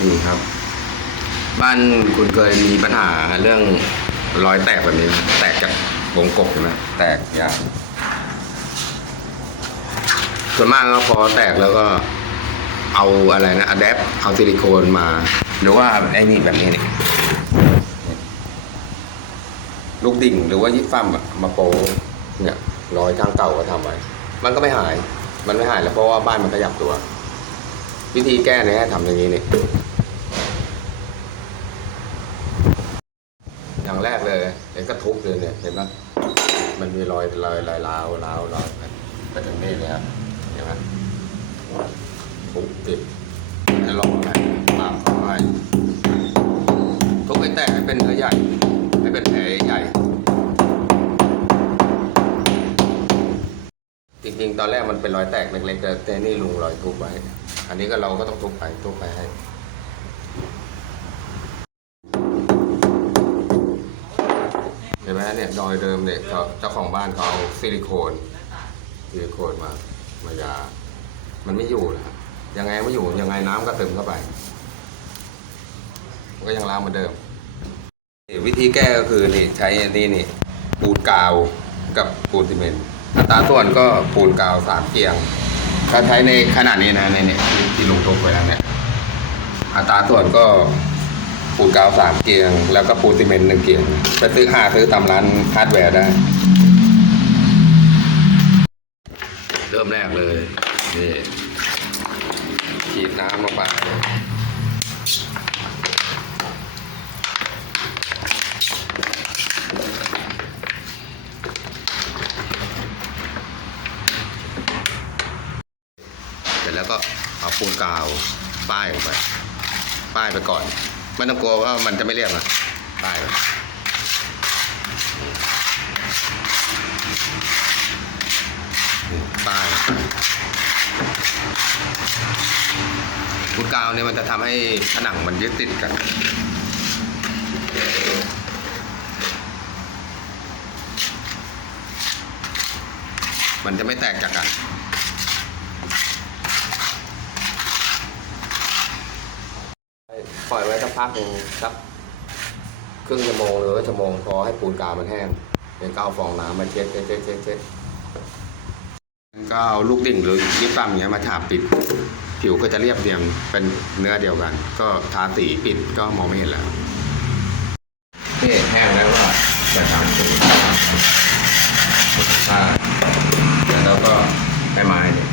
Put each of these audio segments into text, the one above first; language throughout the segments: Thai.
นี่ครับ บ้านคุณเคยมีปัญหาเรื่องรอยแตกแบบนี้ไหมแตกจากวงกบใช่ไหมแตกยางส่วนมากก็พอแตกแล้วก็เอาอะไรนะอะแดปเอาซิลิโคนมา หรือว่าไอ้นี่แบบนี้นี่ลูกดิ่งหรือว่ายิปฟัมอะมาโปเนี่ยรอยทางเก่าก็ทำไว้ มันก็ไม่หาย มันไม่หายแล้วเพราะว่าบ้านมันขยับตัว วิธีแก้เนี่ยทำอย่างนี้นี่ อย่างแรก เลยเห็นก็ทุบเลยเนี่ยเห็นไหมมันมีรอยรอยรอยร้าวร้าวรอยไปถึงนี่เลยครับเห็นไหมทุบติดให้ลอกให้ปากเข้าให้ทุบให้แตกให้เป็นเนื้อใหญ่ให้เป็นแผลใหญ่จริงๆ ตอนแรกมันเป็นรอยแตกเล็กๆแต่นี่ลุงรอยทุบไวอันนี้ก็เราก็ต้องทุบไปทุบไปให้ เห็นไหมเนี่ยดอยเดิมเนี่ยเขาเจ้าของบ้านเขาเอาซิลิโคนซิลิโคนมามายา มันไม่อยู่นะยังไงไม่อยู่ยังไงน้ำก็เติมเข้าไปมันก็ยังล้างเหมือนเดิม วิธีแก้ก็คือนี่ใช้อันนี้นี่ปูนกาวกับปูนซีเมนต์อัตราส่วนก็ปูนกาวสามเกียงถ้าใช้ในขนาดนี้นะในนี่ที่ลงทุกไว้แล้วเนี่ยอัตราส่วนก็ ปูนกาวสามเกียง แล้วก็ปูนซีเมนต์หนึ่งเกียง ไปซื้อหาซื้อตามร้านฮาร์ดแวร์ได้ เริ่มแรกเลยนี่ฉีดน้ำลงไปเสร็จแล้วก็เอาปูนกาวป้ายลงไป ป้ายไปก่อน ไม่ต้องกลัวว่ามันจะไม่เรียบนะป้ายไปนี่ป้ายปูนกาวเนี่ยมันจะทำให้ผนังมันยึดติดกันมันจะไม่แตกจากกัน ปล่อยไว้สักพักหนึ่งสักครึ่งชั่วโมงหรือว่าชั่วโมงพอให้ปูนกาวมันแห้งเดี๋ยวก็เอาฟองน้ำมาเช็ดเช็ดเช็ดเช็ดเช็ดก็เอาลูกดิ่งหรือยิบซ้ำอย่างเงี้ยมาฉาบปิด ผิวก็จะเรียบเรียงเป็นเนื้อเดียวกัน ก็ทาสีปิดก็มองไม่เห็นแล้วนี่แห้งแล้วก็จะทำสูตรถ้าแล้วก็ไม้ไม้เนี่ย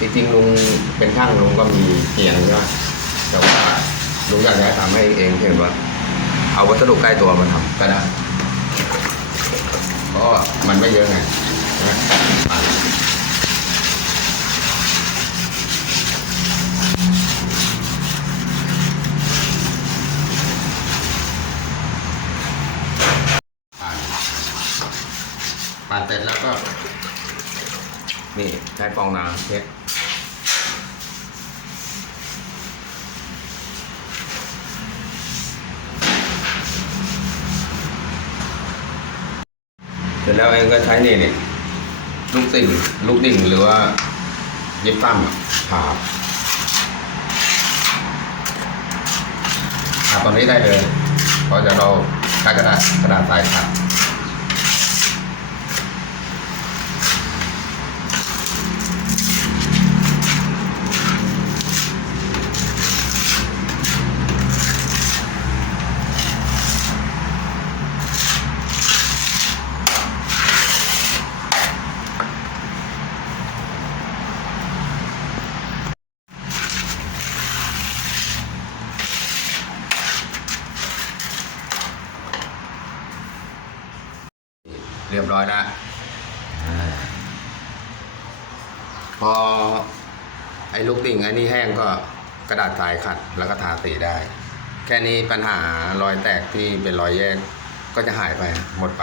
จริงๆลุงเป็นช่างลุงก็มีเกียงใช่ไหมแต่ว่า ลุงอยากจะให้ทำให้เองเห็นว่า เอาวัสดุใกล้ตัวมาทำก็ได้เพราะว่ามันไม่เยอะไงใช่ไหมอะปั่นเสร็จแล้วก็ นี่ใช้ฟองน้ำเช็ด เสร็จแล้วเองก็ใช้นี่นี่ลูกติ่งลูกดิ่งหรือว่ายิบตั้มผ่าผ่าตอนนี้ได้เลยเพราะจะเราใช้กระดาษกระดาษทรายขัด เรียบร้อยแล้วอพอไอ้ลูกติ่งอันนี้แห้งก็กระดาษทรายขัดแล้วก็ทาสีได้ แค่นี้ปัญหารอยแตกที่เป็นรอยแยกก็จะหายไปหมดไป